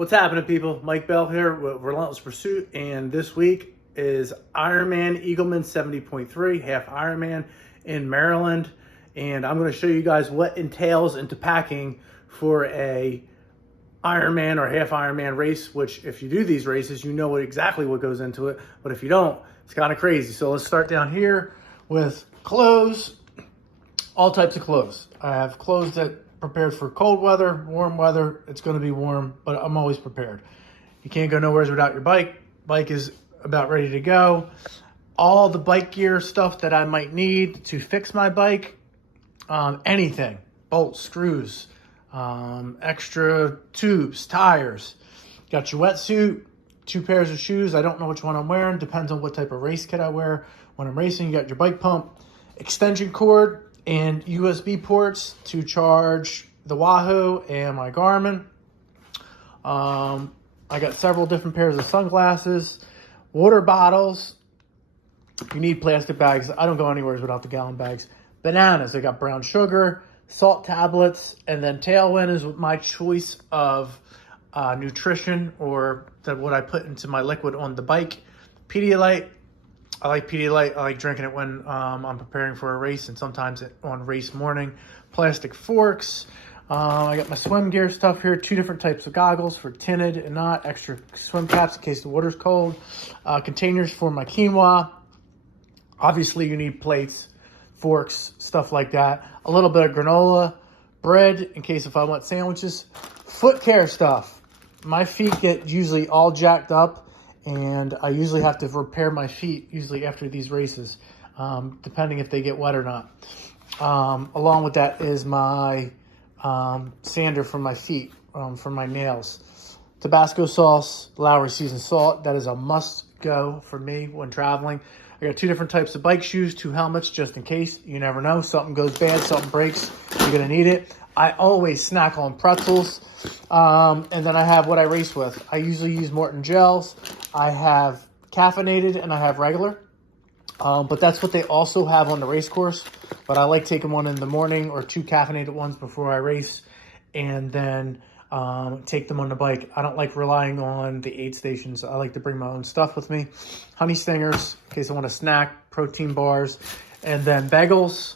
What's happening, people? Mike Bell here with Relentless Pursuit, and this week is Ironman Eagleman 70.3, half Ironman in Maryland, and I'm going to show you guys what entails into packing for a Ironman or half Ironman race, which if you do these races, you know exactly what goes into it, but if you don't, it's kind of crazy. So let's start down here with clothes, all types of clothes. I have clothes that prepared for cold weather, warm weather. It's going to be warm, but I'm always prepared. You can't go nowhere without your bike. Bike is about ready to go. All the bike gear stuff that I might need to fix my bike, anything, bolts, screws, extra tubes, tires. Got your wetsuit, 2 pairs of shoes. I don't know which one I'm wearing. Depends on what type of race kit I wear. When I'm racing, you got your bike pump, extension cord, and USB ports to charge the Wahoo and my Garmin. I got several different pairs of sunglasses, water bottles. You need plastic bags. I don't go anywhere without the gallon bags. Bananas. I got brown sugar, salt tablets, and then Tailwind is my choice of nutrition or what I put into my liquid on the bike. Pedialyte. I like Pedialyte. I like drinking it when I'm preparing for a race and sometimes on race morning. Plastic forks. I got my swim gear stuff here. 2 different types of goggles for tinted and not. Extra swim caps in case the water's cold. Containers for my quinoa. Obviously, you need plates, forks, stuff like that. A little bit of granola, bread in case if I want sandwiches. Foot care stuff. My feet get usually all jacked up, and I usually have to repair my feet usually after these races, depending if they get wet or not. Along with that is my sander for my feet, for my nails. Tabasco sauce, Lowry seasoned salt. That is a must go for me when traveling. I got 2 different types of bike shoes, 2 helmets just in case. You never know. Something goes bad, something breaks. You're going to need it. I always snack on pretzels. And then I have what I race with. I usually use Morton gels. I have caffeinated and I have regular. But that's what they also have on the race course. But I like taking one in the morning or 2 caffeinated ones before I race. And then take them on the bike. I don't like relying on the aid stations. I like to bring my own stuff with me. Honey stingers in case I want a snack, protein bars, and then bagels.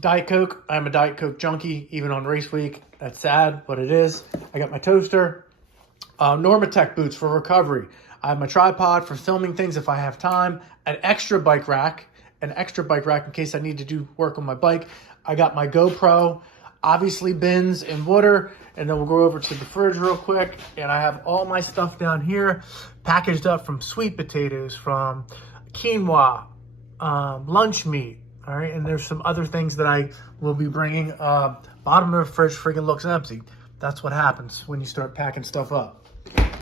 Diet Coke. I'm a Diet Coke junkie even on race week. That's sad, but it is. I got my toaster. Normatec boots for recovery. I have my tripod for filming things if I have time. An extra bike rack in case I need to do work on my bike. I got my GoPro. Obviously bins and water, and then we'll go over to the fridge real quick, and I have all my stuff down here packaged up from sweet potatoes, from quinoa, lunch meat, all right, and there's some other things that I will be bringing. Bottom of the fridge freaking looks empty. That's what happens when you start packing stuff up.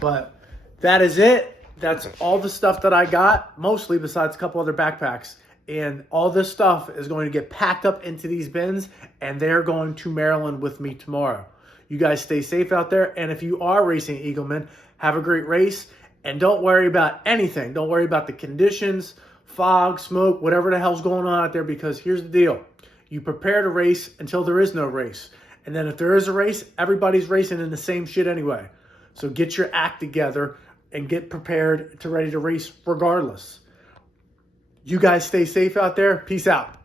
But that is it. That's all the stuff that I got, mostly besides a couple other backpacks. And all this stuff is going to get packed up into these bins, and they're going to Maryland with me tomorrow. You guys stay safe out there. And if you are racing Eagleman, have a great race. And don't worry about anything. Don't worry about the conditions, fog, smoke, whatever the hell's going on out there, because here's the deal. You prepare to race until there is no race. And then if there is a race, everybody's racing in the same shit anyway. So get your act together and get prepared to ready to race regardless. You guys stay safe out there. Peace out.